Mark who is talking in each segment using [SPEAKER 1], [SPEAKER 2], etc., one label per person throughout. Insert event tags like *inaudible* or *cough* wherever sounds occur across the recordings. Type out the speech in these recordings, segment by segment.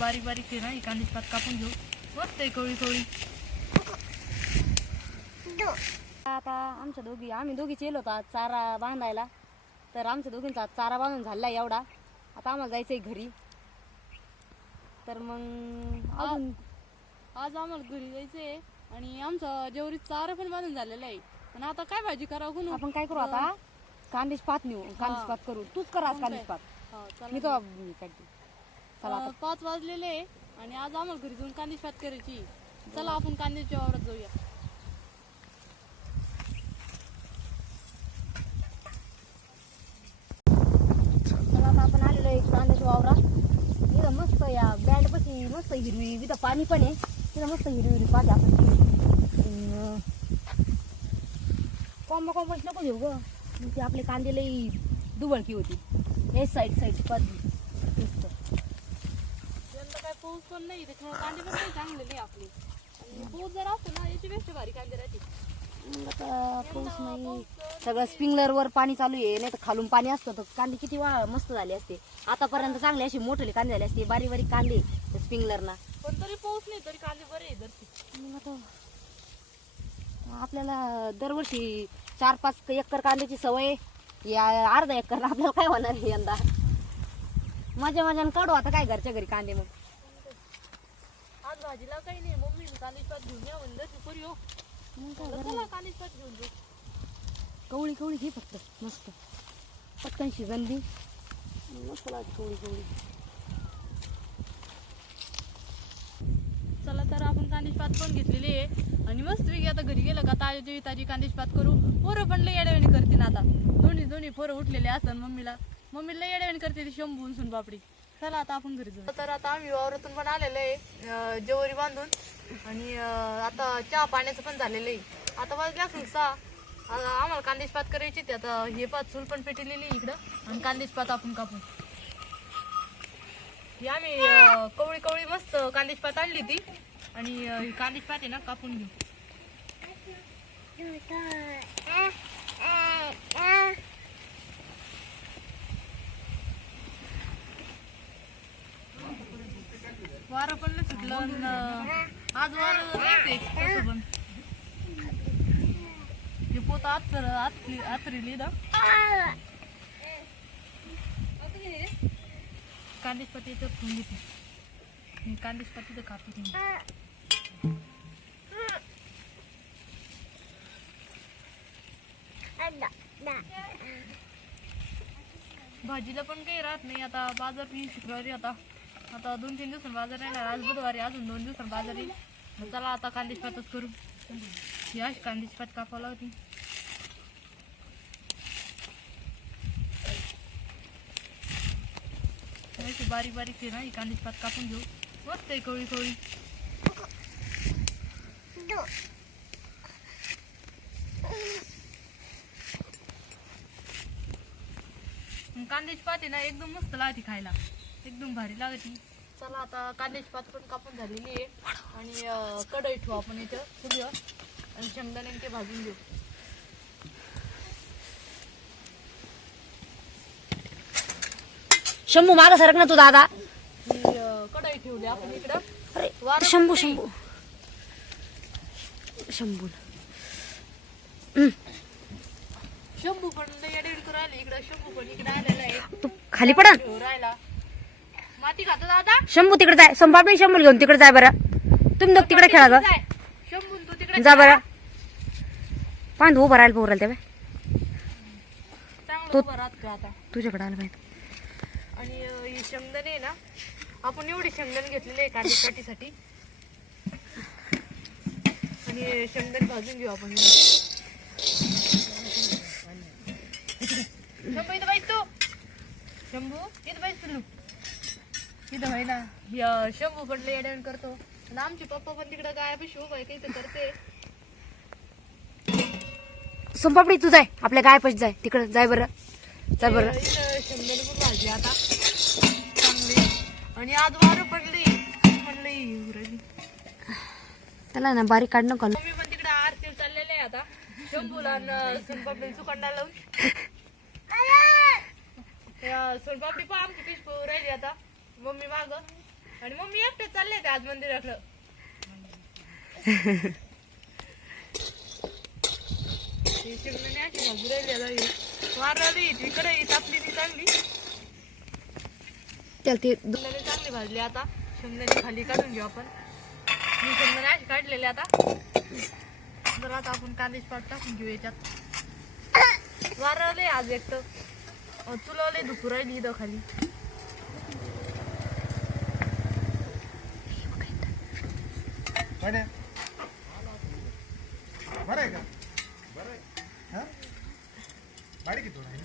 [SPEAKER 1] बारीक बारीक आहे ना ही कांद्याची पात कापून घेऊ. मस्त आहे कवळी कवळी
[SPEAKER 2] आता आमच्या दोघी आम्ही दोघीच येलो होतो आज चारा बांधायला. तर आमच्या दोघींचा आज चारा बांधून झाला एवढा. आता आम्हाला जायचंय घरी. तर मग अजून
[SPEAKER 1] आज आम्हाला घरी जायचंय. आणि आमचा जेवरी चारा पण बांधून झालेला आहे. आणि आता काय भाजी करावं
[SPEAKER 2] आपण काय करू आता? कांदेश पात नेऊ. कांदेश पात करू. तूच कर आज कांदेश पात.
[SPEAKER 1] हा.
[SPEAKER 2] मी तो मी काढते चला
[SPEAKER 1] अं, पाच वाजलेले आहे आणि आज आम्हाला घरी जाऊन कांद्याची पात करायची चला आपण कांद्याच्या वावरात जाऊया.
[SPEAKER 2] तर आता आपण आलेलो आहे कांद्याच्या वावरात. इथं मस्त या बँड पशी मस्त हिरवी इथं पाणी पण आहे. तिथं मस्त हिरवी हिरवी पाहिजे आपण कॉम्बा कॉम्बाच नको घेऊ ग. मग ते आपले कांदे लई दुबळकी होती. हे साईड साईड पाच मस्त.
[SPEAKER 1] पाऊस पण नाही त्याच्यामुळे कांदे पण काही चांगले नाही आपले. आणि पाऊस जर असतो ना याच्यापेक्षा भारी कांदे राहते.
[SPEAKER 2] मग आता पाऊस नाही. सगळं स्प्रिंकलर वर पाणी चालू आहे नाही तर खालून पाणी असतं तर कांदे किती वा मस्त झाले असते. आतापर्यंत चांगले असे मोठे कांदे झाले असते बारीक बारीक कांदे स्प्रिंकलरना
[SPEAKER 1] पण तरी पाऊस नाही तरी कांदे बरे आहे जरसे
[SPEAKER 2] मग आता आपल्याला दरवर्षी चार पाच एकर कांद्याची सवय. या अर्धा एकर आपल्याला काय होणार आहे यंदा? मजा मजाने काढू आता काय घरच्या घरी कांदे मग.
[SPEAKER 1] भाजीला काही नाही मम्मी कांद्याची पात घेऊन या म्हणलं,
[SPEAKER 2] बरं.
[SPEAKER 1] चला कांद्याची पात घेऊन जाऊ.
[SPEAKER 2] कवळी कवळी घे फक्त मस्त. पटकन शिजन मस्त लागते कवळी कवळी.
[SPEAKER 1] चला तर आपण कांद्याची पात पण घेतलेली आहे. आणि मस्त वेगळी आता घरी गेलं का ताजी ताजी कांद्याची पात करू. पोरं पण लई येड्यावानी करतील आता. दोन्ही दोन्ही पोरं उठलेले असतात मम्मीला. मम्मीला येड्यावानी करते ती शंभून सुन बापडी. चला आता आपण घरी जाऊ तर आता आम्ही वावरातून पण आलेलो आहे जेवरी बांधून. आणि अं, आता चहा पाण्याचं पण झालेलं आहे. आता वाजल्या असेल सहा. आम्हाला कांद्याची पात करायची ती आता हे पात चूल पण पेटलेली आहे इकडं. आणि कांद्याची पात आपण कापू ही आम्ही अं, कवळी कवळी मस्त कांद्याची पात आणली ती आणि अं, ही कांद्याची पात आहे ना कापून घेऊ. वारं पण नाही सुटलं आज वारं नाहीच तसं पण. हे पोत आत आतली आतरिली ना. कांदेच तर इथं ठेवून घेते. कांदेच तर कापी तुम्ही भाजीला पण काही राहत नाही आता. बाजार शुक्रवारी आता. आता दोन तीन दिवसांनी बाजार येणार आज बुधवारी अजून दोन दिवसांनी बाजार येईल. मग चला आता कांद्याची पातच करू. ही अशी कांद्याची पात कापावं लागते. अशी बारीक बारीक आहे ना ही कांद्याची पात कापून घेऊ. मस्त आहे कवळी कवळी आणि कांद्याची आहे ना एकदम मस्त लागते खायला. एकदम भारी लागते चला आता कांद्याची पात पण कापून झालेली आहे. आणि अं, कढई ठेवू आपण इथं. चुलीवर आणि शेंगदाणे ते भाजून घेऊ.
[SPEAKER 2] शंभू माग सरक ना तू दादा.
[SPEAKER 1] ही अं, कढई ठेवली आपण इकडं.
[SPEAKER 2] अरे
[SPEAKER 1] वारं
[SPEAKER 2] शंभू. शंभू. शंभू
[SPEAKER 1] शंभू पण करून राहिले इकडं शंभू पण इकडे आलेला आहे.
[SPEAKER 2] तू खाली पडा.
[SPEAKER 1] राहिला माती खातो दादा.
[SPEAKER 2] शंभू तिकडे जाय. संपापडी शंभू घेऊन तिकडे जाय बरं. तुम्ही दोघ तिकडे खेळा ग.
[SPEAKER 1] जाय. शंभू तू तिकडे
[SPEAKER 2] जा बरं. पाय उभं राहिलं तेव्हा
[SPEAKER 1] चांगलं उभं राहत का आता.
[SPEAKER 2] तुझ्याकडे आलं पाहिजे
[SPEAKER 1] आणि अं, ही शेंगदाणे आहे ना आपण एवढी शेंगदाणे घेतलेले आहे कांदे काठीसाठी. आणि हे शेंगदाणे भाजून घेऊ आपण. शंभू इथं पाहिजे तू. शंभू इथं पाहिजे तुला इथं आहे ना अं, शंभू कडले येड्यान करतो. आणि आमचे पप्पा पण तिकडे काय पिशू बाई काही तर करते.
[SPEAKER 2] संपापडी तू जाय. आपल्या गाय पैसे जाय. तिकडे जाय बरं. जाय बरं.
[SPEAKER 1] इथं शेंगदाणे पण आता. चांगले. आणि आज वारं पडली. पडली
[SPEAKER 2] त्याला ना बारीक काढ नको.
[SPEAKER 1] मम्मी पण तिकडे आरती चाललेले आहे आता. शंभूला आणि सोनपापडी सुकंडा लावून. *laughs* या सोनपापडी पण आमची पीस राहिली आता. मम्मी माग. आणि मग मी एकटे चालले ते आज मंदिराकडं ही शिमल्याने अशी भाजू राहिली आता ही. वारली तिकडे तापली ती चांगली.
[SPEAKER 2] त्याला ते
[SPEAKER 1] शिमल्याने चांगली भाजली आता. शिमल्याने खाली काढून घेऊ आपण. मी शिमल्याने अशी काढलेली आता. तर आता आपण कांद्याची पात टाकून घेऊ याच्यात. वारवले आज एक तर चुलवले दुखू राहिली इथं खाली.
[SPEAKER 3] बरं बरं आहे का? बरं आहे हा बारीक आहे थोडं?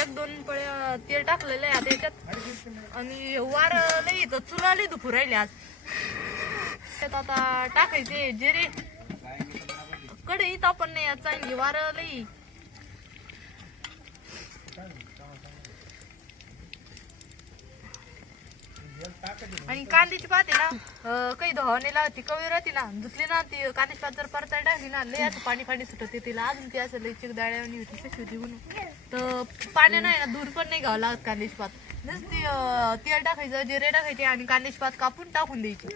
[SPEAKER 1] एक दोन पळ्या तेल टाकलेलं आहे आता याच्यात? आणि वार लई तर चुलाली दुखू राहिले आज. त्यात आता टाकायचे जिरे. कडे इथं पण नाही आज चांगली वार लई
[SPEAKER 3] तेल टाकायचं
[SPEAKER 1] आणि कांद्याची पात आहे ना अं, काही धवाने लागते कवी राहते ना धुतली ना ती कांद्याची पात जर परताय टाकली ना लय असं पाणी पाणी सुटते तिला. अजून ती असं लई चिकदाळ्यावानी होती कशी होती म्हणून. तर पाण्या नाही ना दूर पण नाही घ्यावं लागत कांद्याची पात. नुसती अं, तेल टाकायचं जिरे टाकायचे आणि कांद्याची पात कापून टाकून द्यायची.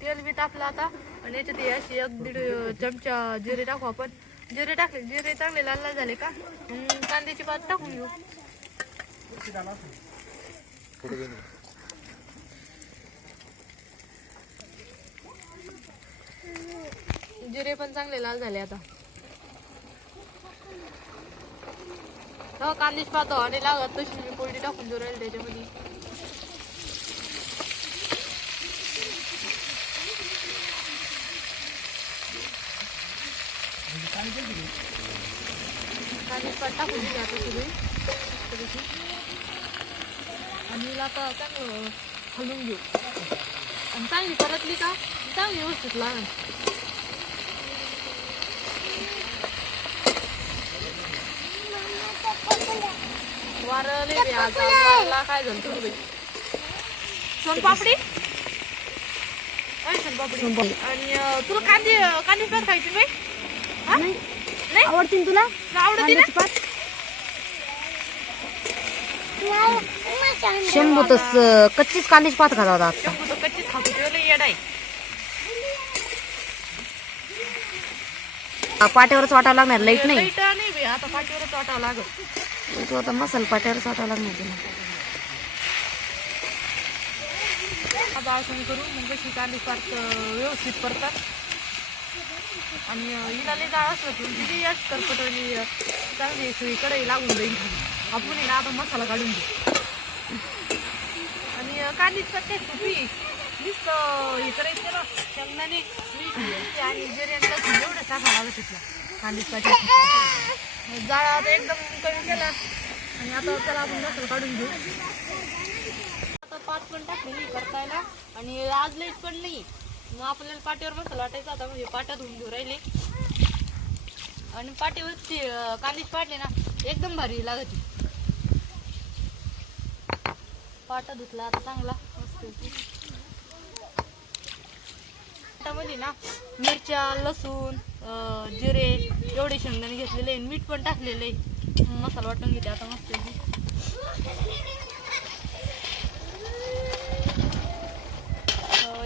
[SPEAKER 1] तेल बी टाकलं आता. आणि याच्यात हे अशी एक दीड चमचा जिरे टाकू आपण. जिरे टाकले जिरे चांगले लाल लाल झाले का? मग कांद्याची पात टाकून घेऊ. जिरे पण चांगले लाल झाले आता. हो कांदेच पाहतो आणि लागत तशी मी पोळी टाकून देऊ राहील त्याच्यामध्ये. कांदेच पात टाकून दिली आता सगळी. हिला आता चांगलं हलवून घेऊ. आणि चांगली परतली का? चांगली व्यवस्थित लागेल. वारं आज. वारला काय झालं तुला बाई? सोनपापडी? सोनपापडी. आणि तुला कांदे कांदे पात खायची बाई हा? नाही.
[SPEAKER 2] आवडते ना तुला?
[SPEAKER 1] तुला आवडती ना?
[SPEAKER 2] कांद्याची पात. शंभू तस कच्चीच कांद्याची पात खाता होता आता.
[SPEAKER 1] शंभू तर कच्चीच खातो तुला लय येड आहे.
[SPEAKER 2] पाट्यावरच वाटावं लागणार लाइट नाही.
[SPEAKER 1] लाइट नाही बे आता पाठीवरच वाटावं लागत
[SPEAKER 2] तू आता मसाला पाट्यावरच वाटावं लागणार तुला
[SPEAKER 1] करू मग कशी कांदे पात व्यवस्थित परतात आणि अं, हिला लई डाळ असलं की किती याच करपटवली अं, चांगली कढई लागून जाईल खाली. आपण आहे ना आता मसाला काढून घेऊ आणि कांदीच कांद्याची सुपी काय सोपी आहे. हे करायचं ना शेंगदाणे आणि जिऱ्यांचा एवढं टाका लागत तिथला. कांद्याची पात जाळा आता एकदम कमी केला. आणि आता त्याला आपण मसाला काढून घेऊ. आता पाच पण टाकलेली करतायला. आणि आज लाइट पण नाही. मग आपल्याला पाट्यावर मसाला वाटायचा आता म्हणजे पाट्या धुवून घेऊ राहिले. आणि पाटीवरती कांदीच पाडले ना एकदम भारी लागत पाटा धुतला आता चांगला. मस्त पाटामध्ये ना मिरच्या लसूण जिरे एवढे शेंगदाणे घेतलेले आहे. मीठ पण टाकलेलं. आहे मसाला वाटून घेते आता मस्त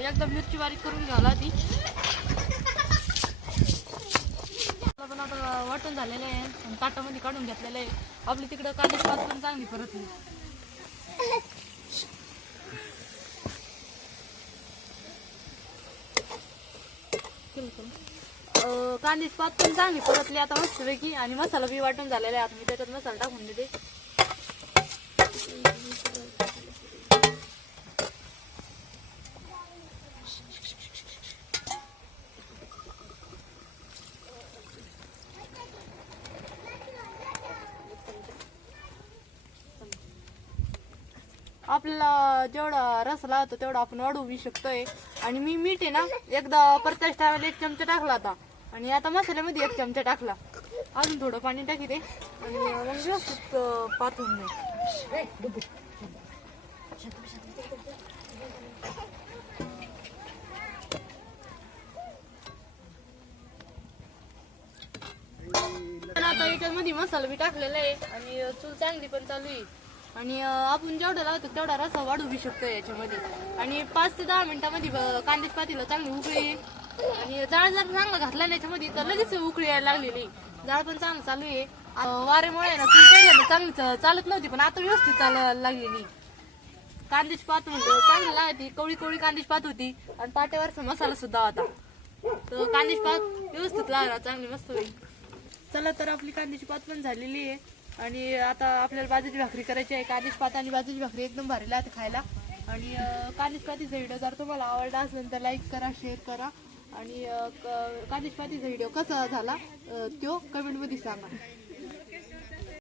[SPEAKER 1] एकदम मिरची बारीक करून घ्यावला ती मला पण आता वाटून झालेलं आहे ताटामध्ये काढून घेतलेलं आहे. आपली तिकडं कांद्याची पात पण चांगली परतली कांदीच कांद्याची पात पण चांगली परतली. आता मस्तपैकी आणि मसाला बी वाटून झालेला आहे. आता मी त्याच्यात मसाला टाकून देते. आपल्याला जेवढा रस लागतो तेवढा आपण वाढवू शकतोय. आणि मी मीठ आहे ना एकदा प्रत्यक्ष टाकायला एक चमचा टाकला होता. आणि आता मसाल्यामध्ये एक चमचा टाकला. अजून थोडं पाणी टाकी ते आणि मग व्यवस्थित अं, पातळून पण आता याच्यामध्ये मसाला बी टाकलेला आहे. आणि चूल चांगली पण चालू आहे. आणि आपण जेवढा लावतो तेवढा रसा वाढू बी शकतो याच्यामध्ये. आणि पाच ते दहा मिनिटामध्ये ब- कांद्याच्या पातीला चांगली उकळी येईल. आणि जाळ जर चांगला घातला ना याच्यामध्ये तर लगेच उकळी यायला लागलेली. जाळ पण चांगलं चालू आहे. वारेमुळे ना ती पहिल्यांदा चांगली चालत नव्हती पण आता व्यवस्थित चालायला लागलेली. कांद्याची पात म्हणजे चांगली लागती. कवळी कवळी कांद्याची पात होती. आणि पाट्यावरचा मसाला सुद्धा होता. तर कांद्याची पात व्यवस्थित लागला चांगली मस्त होईल. चला तर आपली कांद्याची पात पण झालेली आहे. आणि आता आपल्याला बाजूची भाकरी करायची आहे. कांद्याची पात आणि बाजूची भाकरी एकदम भारी लागते खायला. आणि अं, पातीचा व्हिडिओ जर तुम्हाला आवडला असेल तर लाईक करा शेअर करा. आणि अं, व्हिडिओ कसा झाला तो कमेंटमध्ये सांगा.